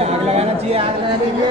आग लगाना चाहिए, आग लगा देंगे।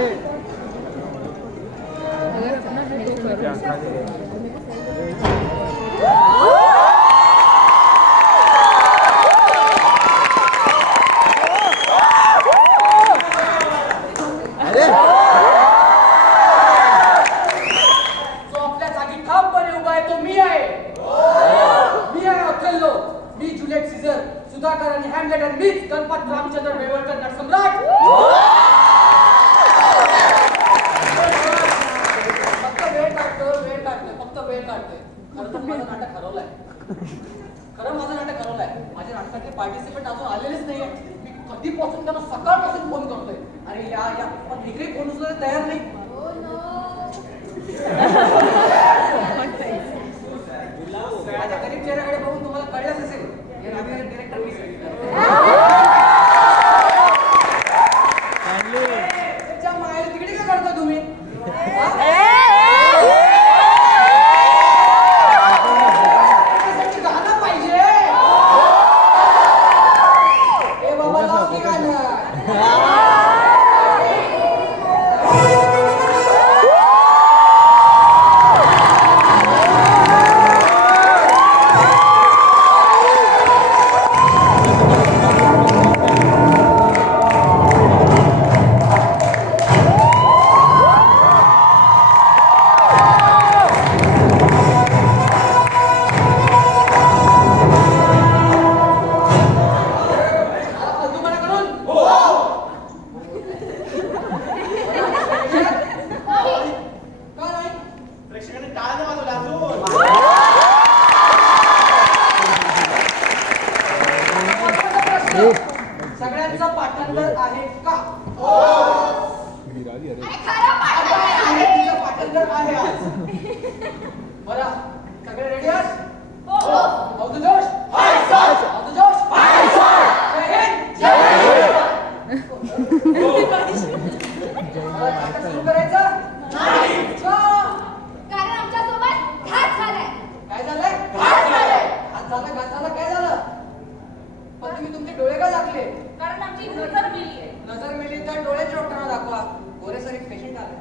सगळ्यांचा पाठांतर आहे का? पाठांतर आहे आज. बरं, सगळे रेडी आहात? जोश जोश सुरू करायचं नाही, कारण आमच्यासोबत घात झालाय. काय झालंय? घात झालाय. घात झाला, घात झाला. काय झालं? पण तुम्ही तुमचे डोळे का दाखले? कारण आमची नजर मेली आहे. नजर मेली तर डोळ्याच्या डॉक्टरला दाखवा. गोरे सर एक पेशंट आले.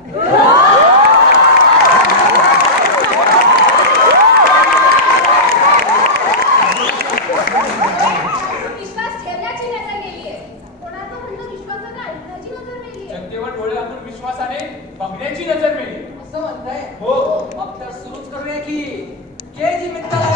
विश्वास ठेवण्याची नजर गेली आहे. कोणाचं म्हणणं विश्वासाने ऐकण्याची नजर मेली आहे. जनतेवर डोळे घालून विश्वासाने बघण्याची नजर मेली असं म्हणताय? हो. मग तर सुरूच करूया की केजी मित्राला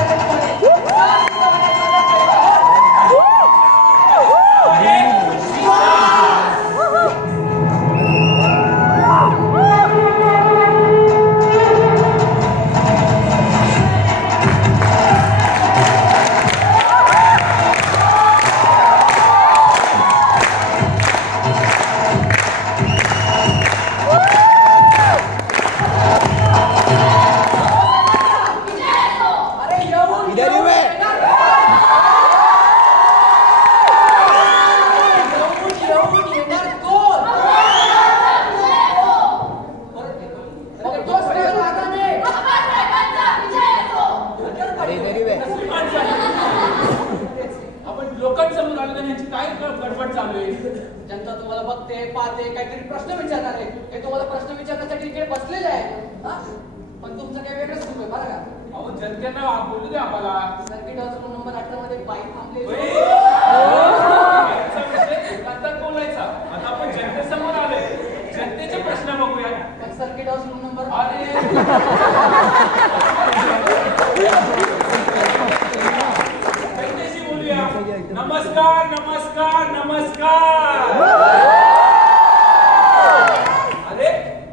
जनता तुम्हाला बघते, पाहते, काहीतरी प्रश्न विचारणार आहे. हे तुम्हाला प्रश्न विचारण्यासाठी इकडे बसलेले आहे. पण तुमचं काही वेगळंच सुरू आहे बरं का? अहो जनतेला बोलू द्या आम्हाला. सर्किट हाऊस रूम नंबर 18 मध्ये बाईक थांबले. बोलायचा आता आपण जनतेसमोर आलोय. जनतेचे प्रश्न बघूया. पण सर्किट हाऊस रूम नंबर नमस्कार नमस्कार नमस्कार. अरे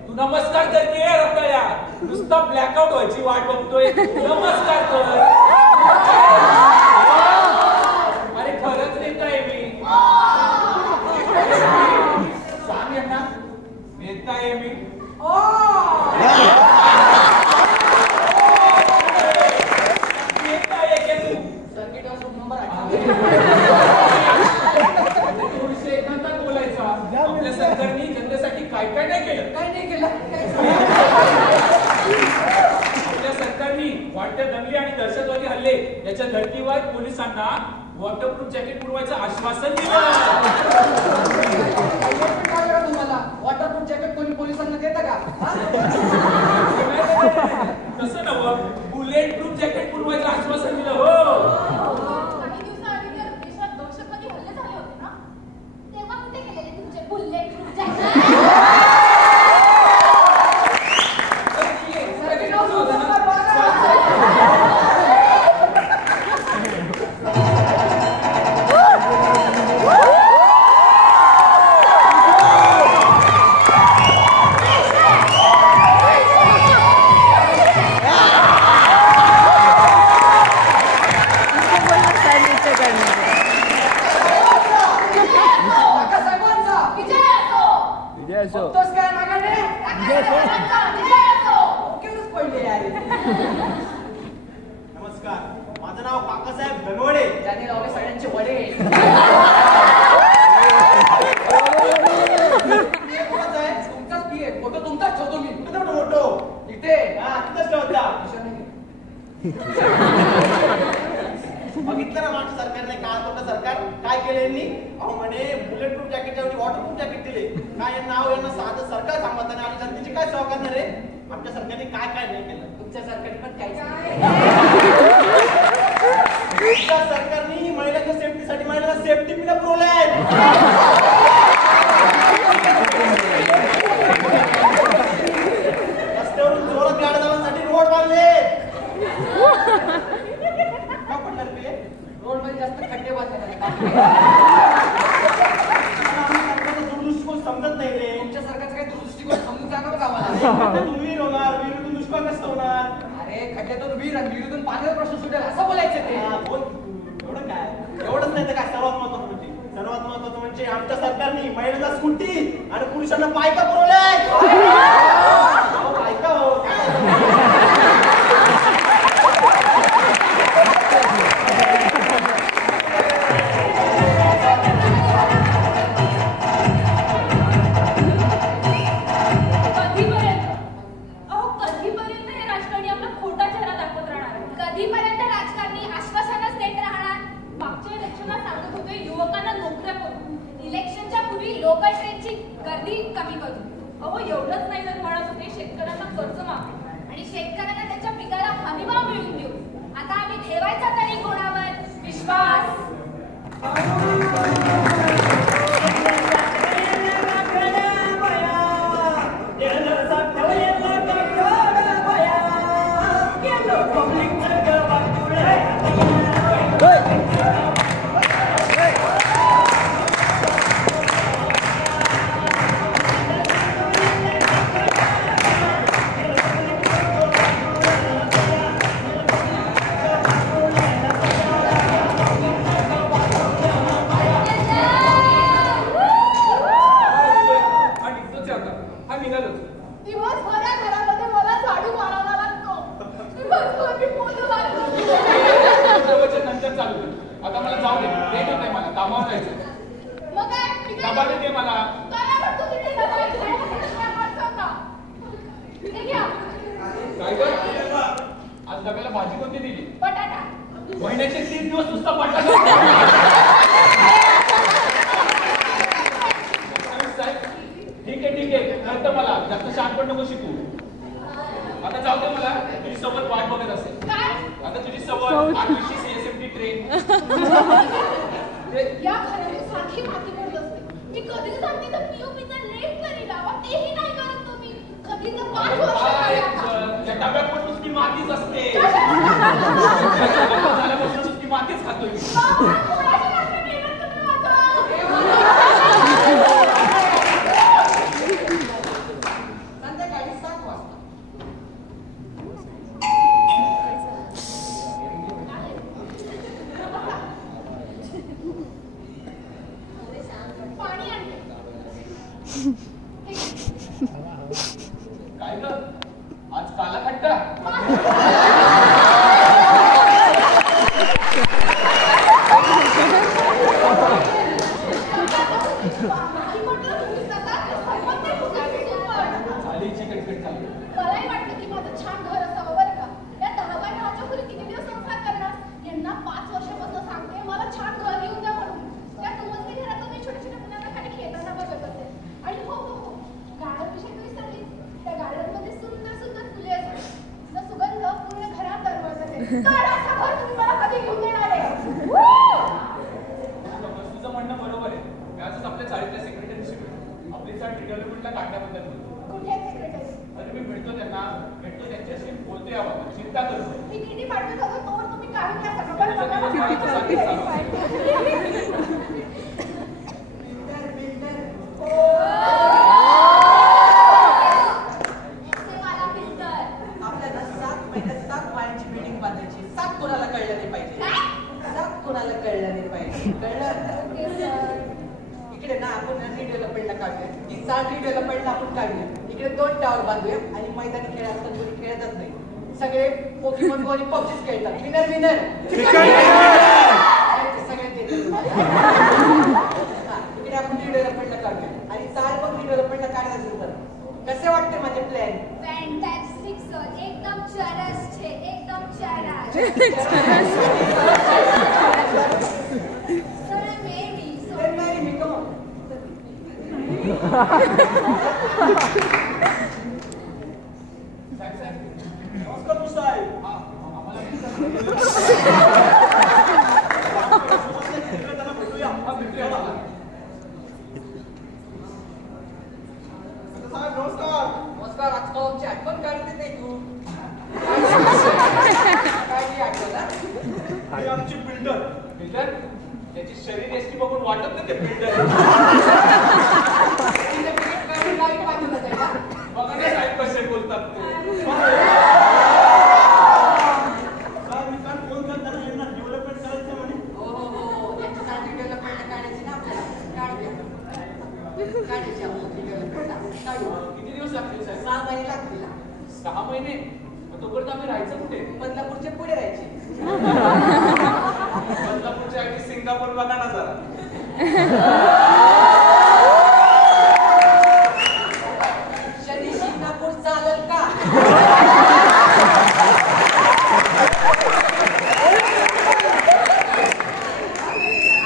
तू नमस्कार करते रताळ्या. नुसता ब्लॅकआउट व्हायची वाट बघतोय. नमस्कार कर. अरे खरंच नेताय मी. सांग यांना नेताय मी. आपल्या सरकारने जनतेसाठी काय काय नाही केलं? काय नाही केलं? आपल्या सरकारने वाढत्या दंगली आणि दहशतवादी हल्ले याच्या धर्तीवर पोलिसांना वॉटरप्रूफ जॅकेट पुरवायचं आश्वासन दिलं. तुम्हाला वॉटरप्रूफ जॅकेट कोणी पोलिसांना देता का? तसं नव्हं, बुलेट प्रूफ जॅकेट पुरवायचं आश्वासन दिलं. हो, काही दिवसाआधी तर देशात दहशतवादी हल्ले झाले होते ना, तेव्हा कुठे गेलेले तुमचे बुलेट प्रूफ जॅकेट? बघतोस काय मागाने? केवढंच पडले यार. नमस्कार, माझं नाव काकासाहेब धनवडे. त्याने लावले सगळ्यांचे वडे. तुमचाच पीए, फोटो तुमचाच ठेवतो मी. कुठे फोटो? इथे हा, तिथंच ठेवता. बघितलं ना माझ्या सरकारने काय तोटं सरकार काय केलं यांनी? अहो म्हणे बुलेट प्रूफ जॅकेट ऐवजी वॉटरप्रूफ जॅकेट दिले. काय नाव यांना साधं सरकार सांगत नाही आणि जनतेची काय सेवा करणार आहे? आमच्या सरकारने काय काय नाही केलं? तुमच्या सरकारने पण काहीच नाही. तुमच्या सरकारने महिलांच्या सेफ्टीसाठी महिलांना सेफ्टी पिन पुरवलंय. रस्त्यावरून जोरात गाड्या चालवण्यासाठी रोड बांधले. का पडणार ते? रोड मध्ये जास्त खड्डे बांधले. दृष्टिकोन समजत नाही रे. तुमच्या सरकारचा काही दृष्टिकोन समजून सांगा का मला? तुम्ही होणार विहिरीतून दुष्काळ कसं होणार? अरे खड्ड्यातून विहीर आणि विहिरीतून पाण्याचा प्रश्न सुटेल असं बोलायचं ते. बोल एवढं काय? एवढंच नाही तर काय सर्वात महत्वाचं म्हणजे आमच्या सरकारने महिलांना स्कूटी आणि पुरुषांना बायका पुरवल्या. बायका हो कधीपर्यंत हे राजकारणी आपला खोटा चेहरा दाखवत राहणार? कधीपर्यंत राजकारणी आश्वासनच देत राहणार? मागच्या इलेक्शनला सांगत होते युवकांना नोकऱ्या करू, इलेक्शनच्या पूर्वी लोकल ट्रेनची गर्दी कमी करू. अहो एवढंच नाही तर म्हणत होते शेतकऱ्यांना कर्ज मागू आणि शेतकऱ्यांना त्यांच्या पिकाला हमीभाव मिळवून देऊ. आता आम्ही ठेवायचा तरी कोणावर विश्वास? दिवसभरात घरामध्ये मला झाडू मारावा लागतो. दिवसभर मी पोतं मारतो. नंतर चालू कर. आता मला जाऊ दे, लेट होतंय मला, कामावर जायचं. मग काय? मी काय डबा देते मला. काय म्हणतो तिथे डबा? इकडे मारतो का? इथे घ्या. काय कर? आज डब्याला भाजी कोणती दिली? बटाटा. महिन्याचे 3 दिवस नुसता बटाटा. ठीक आहे कळतं मला, जास्त शहाणपण नको शिकू. आता जाऊ दे, मला तुझी सवत वाट बघत असेल. काय? आता तुझी सवत आठवीची CSMT ट्रेन. या घराने सारखी माती पडत असते. मी कधी सांगते तर POPचा लेट जरी लावा तेही नाही करत तुम्ही. कधी तर 5 वर्ष त्या डब्यात पण नुसती मातीच असते. झाल्यापासून नुसती मातीच खातोय मी. संध्याकाळी 7 वाजता. पाणी आणते. काय ग आज काला खट्टा? झाली चिकट झाली. मलाही वाटतं की माझं छान घर असावं बरं का. या 10 बाय 10च्या खोलीत किती दिवस संसार करणार? यांना 5 वर्षापासून सांगते मला छान कळलं? इकडे ना आपण रिडेव्हलपमेंटला काढूया, जी 60 रिडेव्हलपमेंटला आपण काढूया. इकडे 2 टावर बांधूया आणि मैदानी खेळ असतात कोणी खेळतच नाही. सगळे पोकेमॉन गो आणि पबजीच खेळतात. विनर विनर सगळे इकडे आपण रिडेव्हलपमेंटला काढूया आणि 4 पण रिडेव्हलपमेंटला काढायचं तर कसे वाटते माझे प्लॅन? फॅन्टॅस्टिक सर, एकदम चरस छे, एकदम चरस. सर नाही मी कम नमस्कार साहेब. भेटूया. साहेब नमस्कार. नमस्कार. आजकाल आमची आठवण काढते नाही तू काय आठवण? ही आमची बिल्डर. बिल्डर त्याची शरीर एसटी बघून वाटत नाही ते बिल्डर बघा ना साहेब कसे बोलतात ते. साहेब मी काल फोन करताना यांना डेव्हलपमेंट करायचं म्हणे. हो त्यांच्यासाठी डेव्हलपमेंट काढायची ना आपल्याला. काढायची किती दिवस लागतील साहेब? 6 महिने लागतील. 6 महिने? तोपर्यंत आम्ही राहायचं कुठे? बदलापूरचे पुढे राहायचे. बदलापूरच्या ऐवजी सिंगापूर बघा ना जरा. शनी सिंगापूर चालेल का?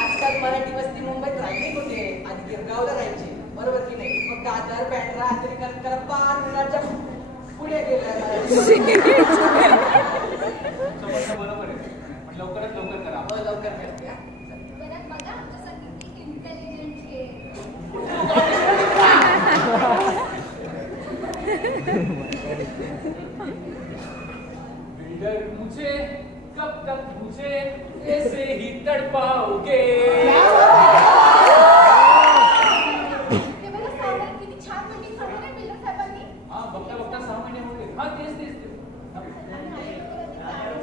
आजकाल मराठी वस्ती मुंबईत राहिली कुठे? आधी गिरगावला राहायची, बरोबर की नाही? मग दादर बँड्रा आंतरिकरण करत पार मुलाच्या पुढे गेल्या. बरोबर आहे, पण लवकरात लवकर करा. हो लवकर करते. बरं बघा आमच्यासाठी किती इंटेलिजंट आहे. बिल्डर मुझे कब तक मुझे ऐसे ही तड़पाओगे. ते बघा साहेब किती छान मीटिंग झाली ना बिल्डर साहेबांनी. हा बघता 6 महिने होते. हा तेच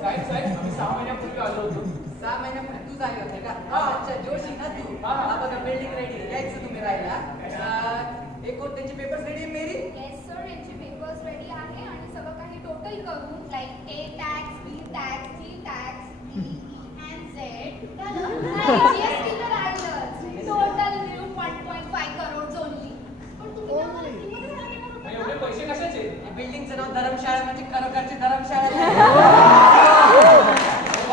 साहेब आम्ही 6 महिन्यापूर्वी आलो होतो. 6 महिन्यापूर्वी तू झाले होते का? अच्छा जोशी ना तू. हा बघा बिल्डिंग रेडी यायचं तुम्ही राहायला. एक और त्यांचे पेपर्स रेडी आहे मेरी. येस सर, यांचे पेपर्स रेडी आहे आणि सगळं काही टोटल करून like A tax, B tax, C tax, D and Z झालं. जीएसटी तर राहिलंच. टोटल मिळून 1.5 करोड ओनली. पण तुम्ही ना मला किंमत सांगितलं मग नव्हतं. एवढे पैसे कशाचे? बिल्डिंगचं नाव धर्मशाळा म्हणजे खरोखरची धर्मशाळा.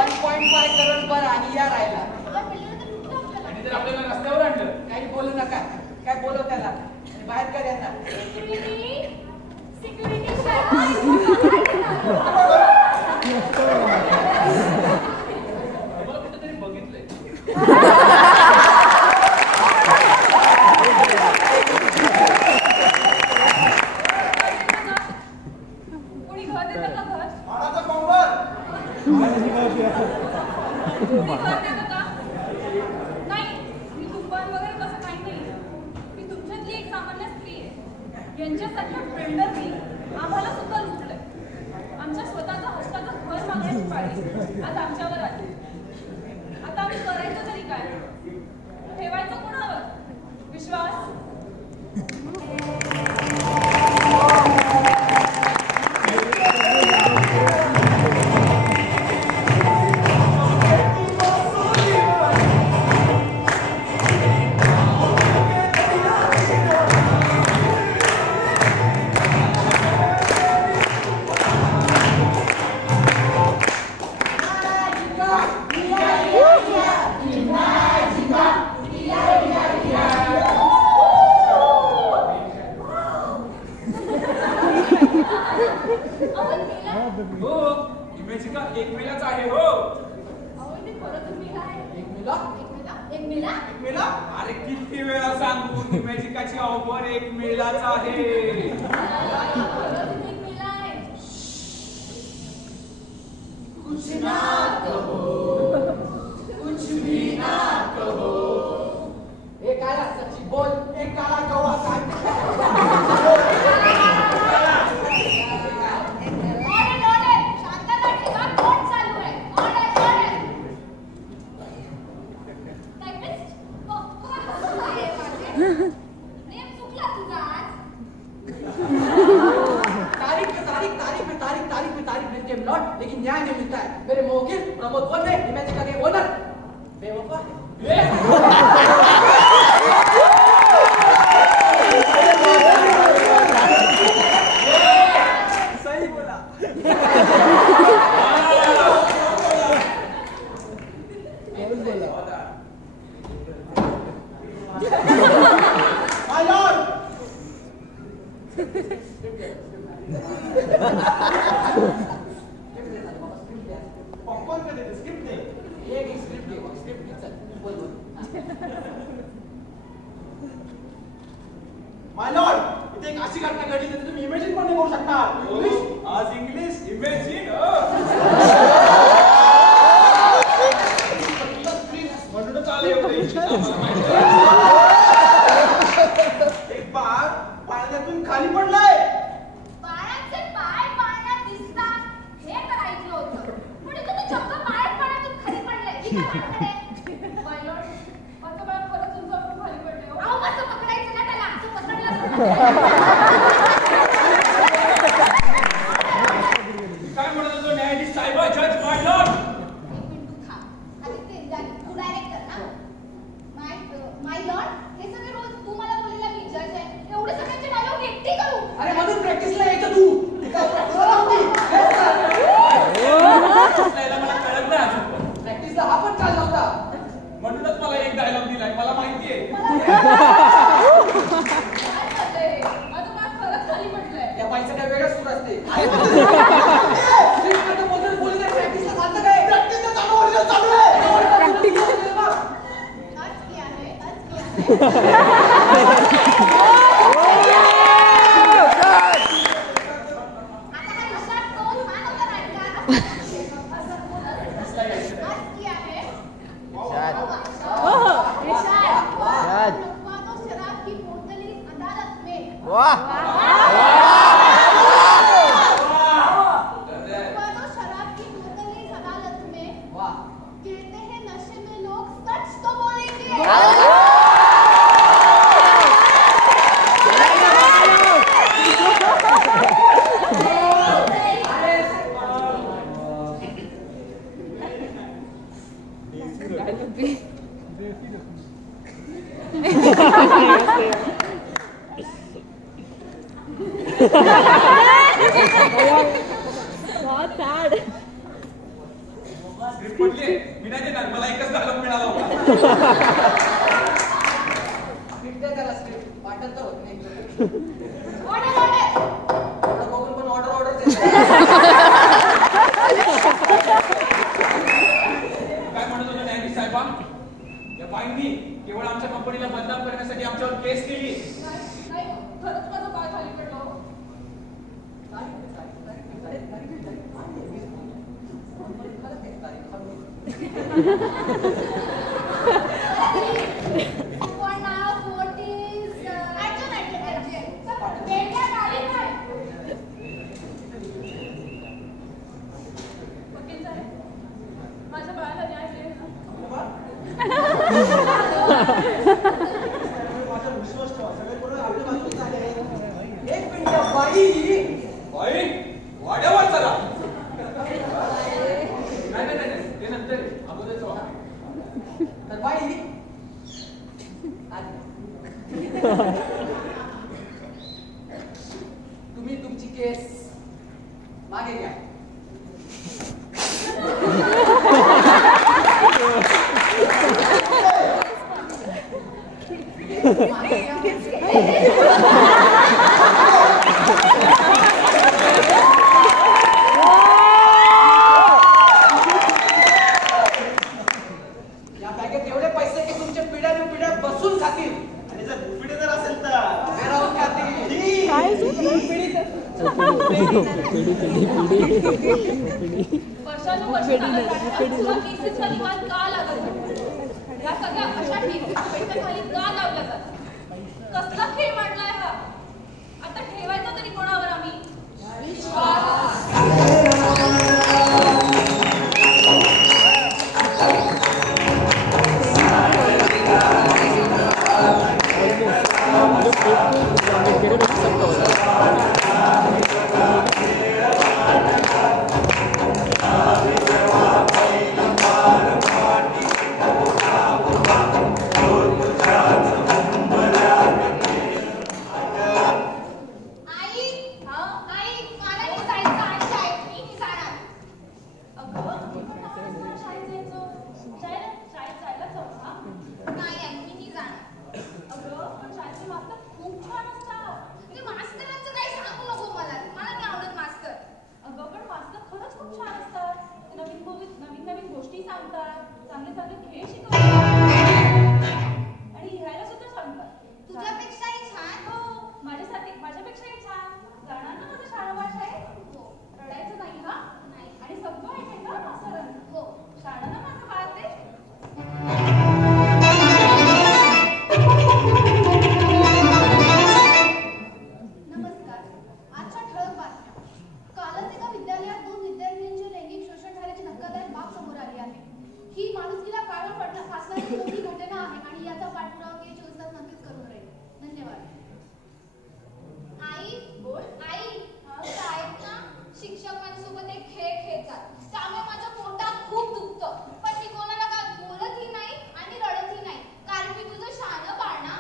1.5 करोड पर आणि या राहिला. हा बिल्डर तर लुटलं आपल्याला. आणि जर आपल्याला रस्त्यावर आणलं काही बोलू नका. काय बोलव त्याला आणि बाहेर कर यांना. सिक्युरिटी मला कुठेतरी बघितलंय. कोणी घर देतं का घर? माराचा कॉम्बर. कोणी घर देतं का? नाही, मी तुफान वगैरे कसं काही नाही. मी तुमच्यातली एक सामान्य स्त्री आहे. यांच्यासारख्या बिल्डरनी आम्हाला सुद्धा लुटलंय. आमच्या स्वतःचं हक्काचं घर मागण्याची पाळी आज आमच्यावर आली. आता आम्ही करायचं तरी काय? ठेवायचं कोणावर विश्वास? हो इमेजिका 1 मेलाच आहे. हो एक मिला? अरे किती वेळा सांगू इमेजिकाची ऑफर 1 मेलाच आहे. कुछ ना कहो, कुछ भी ना कहो. हे काय सच्ची बोल. हे काळा कवा काय? नियम चुकला तुझा आज. तारीख मिलती है लॉट, लेकिन न्याय नहीं मिलता है. मेरे मौकिल प्रमोद वनवे, इमेजिका के ओनर बेवफा है. सही बोला. My lord! पॉपकॉर्न का देते स्क्रिप्ट नाही. एक स्क्रिप्ट घे, चल बोल. माय लॉर्ड, इथे एक अशी घटना घडली तर तुम्ही इमॅजिन पण नाही करू शकता. आज इंग्लिश इमेजिन म्हणूनच आले एवढे आम्हाला माहिती आहे. एक बाळ पाण्यातून खाली पडलाय. बाळाचे पाय पाण्यात दिसतात हे तर ऐकलं होतं, पण इथं तर चक्क बाळच पाण्यातून खाली पडलंय. ही काय म्हणते? My lord, माझं बाळ खरंच तुमच्यावरून खाली पडलंय हो. अहो, कसं पकडायचं ना त्याला? असं पकडलं काय म्हणत होतो न्यायाधीश साहेब, जज माय लॉर्ड. एक मिनिट तू थांब. आधी ते तू डायरेक्टर ना? माय लॉर्ड, हे सगळे रोज तू मला बोललेला मी जज आहे. एवढे सगळ्यांचे डायलॉग एकटी करू? अरे म्हणून प्रॅक्टिसला यायचं तू. मला कळत नाही अजून पण. प्रॅक्टिसला हा पण चालला होता. म्हणूनच मला एक डायलॉग दिलाय, मला माहितीये. काय चाललंय? माझं बाळ खरंच खाली पडलंय. या बाईचं काय वेगळं सुरू असते. स्क्रिप्टमध्ये बोलून बोलू दे, प्रॅक्टिसला चालतं काय? प्रॅक्टिसचं चालू वर्ष चालू आहे. आज किया है. आता हा विश्वास तोच मान होता नाटकात. असं बोलत. आज किया है. शाद. लुकवा दो शराब की बोतल इस अदालत में. वाह. लुकवा दो शराब की बोतल इस अदालत में. वाह. कहते हैं नशे में लोग सच तो बोलेंगे. स्क्रिप्ट पडली, मी नाही देणार. मला एकच डायलॉग मिळाला होता. स्क्रिप्ट दे त्याला, स्क्रिप्ट पाठवत होत नाही. Order order. एवढं बघून पण ऑर्डर काय म्हणत होतो न्यायाधीश साहेबा, या बाईंनी केवळ आमच्या कंपनीला बदनाम करण्यासाठी आमच्यावर केस केली. नाही खरंच माझं बाळ खाली पडलं. For now, what is वेगळ्या गाडी काय? वकील साहेब, माझ्या बाळाला न्याय मिळेल ना? माझा विश्वास ठेवा. सगळे पूर्ण आपल्या बाजूनेच आहे. एक मिनिट बाई. बाई वाड्यावर चला. नाही, ते नंतर अगोदरच व्हा. तर बाई तुम्ही तुमची केस मागे घ्या. या बॅगेत एवढे पैसे की तुमच्या पिढ्याने पिढ्या बसून खातील आणि जर दुसरीकडे जर असेल तर उभे राहून खातील. वर्षानुवर्ष केसेसचा निकाल का लागत नाही? या सगळ्या अशा पैशाखाली का लावल्या जातात? कसला खेळ मांडलाय हा? आता ठेवायचा तरी कोणावर आम्ही विश्वास? धन्यवाद. आई बोल. आई शाळेत ना शिक्षक माझ्यासोबत एक खेळ खेळतात. त्यामुळे माझ्या पोटात खूप दुखतं. पण मी कोणाला काय बोलतही नाही आणि रडतही नाही, कारण मी तुझं शहाणं पाळणा.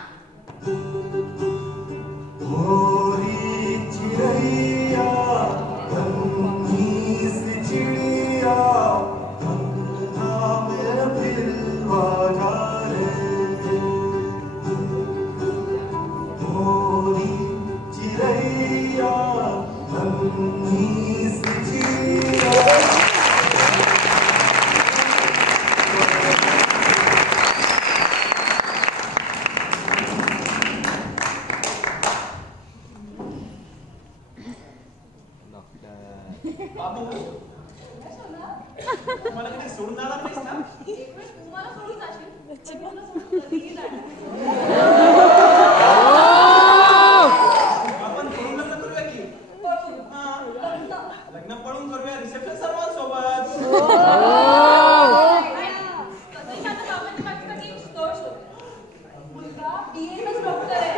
बाबू मला कधी सोडून जाणार नाहीस ना? एक वेळ तू मला सोडून जाशील, पण मी तुला सोडून कधीही जाणार नाही. आपण पळून लग्न करूया की? हा. लग्न पळून करूया, रिसेप्शन सर्वांसोबत. कसंही माझ्या बाबांनी माझ्यासाठी एक स्थळ शोधलं. मुलगा BAMS डॉक्टर आहे.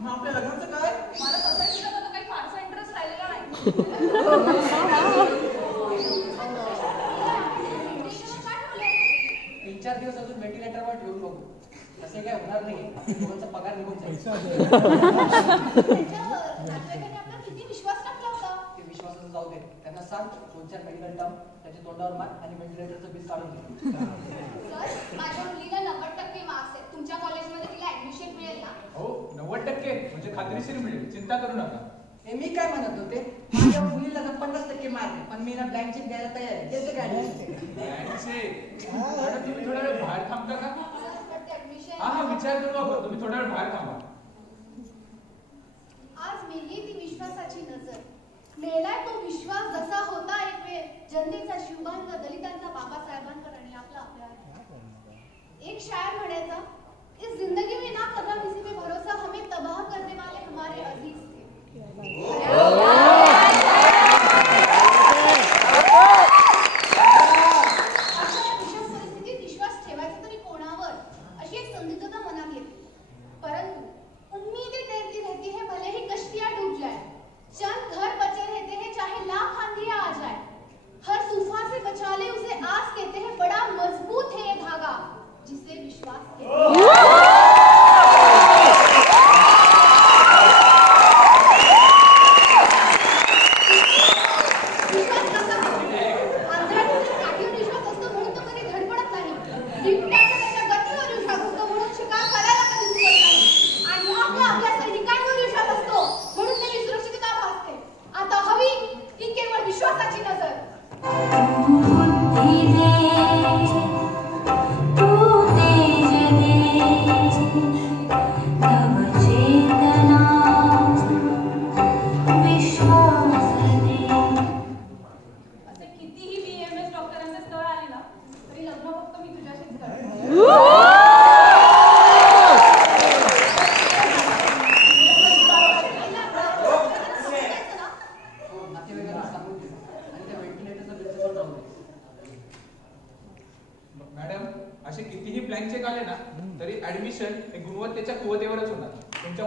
मग आपल्या लग्नाचं काय? मला तसंही तुला काही फारसा इंटरेस्ट राहिलेला नाही. 3-4 दिवस अजून व्हेंटिलेटरवर ठेवून बघू. तसे काय होणार नाही. दोघांचा पगार निघून जाईल. नातेवाईकांनी आपला किती विश्वास टाकला होता. ते विश्वासाचं जाऊ दे. त्यांना सांग 2-4 मेडिकल टर्म त्याच्या तोंडावर मार आणि व्हेंटिलेटरचं बिल काढून घे. सर, माझ्या मुलीला 90% मार्क्स आहेत. तुमच्या कॉलेजमध्ये तिला ऍडमिशन मिळेल ना? हो 90% म्हणजे खात्रीशीर मिळेल, चिंता करू नका. हे मी काय म्हणत होते, माझ्या मुलीला जर 50% मार्क आहे, पण मी ना ब्लँक चेक द्यायला तयार आहे. त्याचं काय admission? मॅडम तुम्ही थोडा वेळ बाहेर थांबता का? हा विचार करू आपण. तुम्ही थोडा वेळ बाहेर थांबा. आज मेली ती विश्वासाची नजर. मेलाय तो विश्वास जसा होता एक वेळ. जनतेचा शिवबांचा, दलितांचा बाबासाहेबांवर आणि आपला आपल्यावर. एक शायर म्हणायचा, इस जिंदगी में ना कदम किसी पे भरोसा, हमें तबाह करने वाले हमारे अजीज थे. विषम परिस्थितीत विश्वास ठेवायचा तरी कोणावर, अशी एक संदिग्धता मनात येते. परंतु उम्मीदें तैरती रहती है, भले ही कश्तियां डूब जाए. चंद घर बचे रहते हैं, चाहे लाख आंधियां आ जाए. हर तूफान से बचा ले उसे आस कहते हैं, बड़ा मजबूत है ये धागा जिसे विश्वास कहते हैं. विश्वास कसा असतो? आंधळ्याचा काठीवर विश्वास असतो म्हणून तो कधी धडपडत नाही. बिबट्याचा त्याच्या गतीवर विश्वास असतो म्हणून शिकार करायला कधी सुचत नाही. आणि आपल्या सैनिकांवर विश्वास असतो म्हणून त्यांनी सुरक्षितता भासते. आता हवी ही केवळ विश्वासाची नजर. असे कितीही BAMS डॉक्टरांचे स्थळ आले ना, तरी लग्न फक्त मी तुझ्याशीच करेन. हो, नातेवाईकांना सांगून दे. आणि त्या व्हेंटिलेटरचं बिल पण राहू दे. मॅडम असे कितीही ब्लँक चेक आले ना, तरी ऍडमिशन हे गुणवत्तेच्या कुवतेवरच होणार. तुमच्या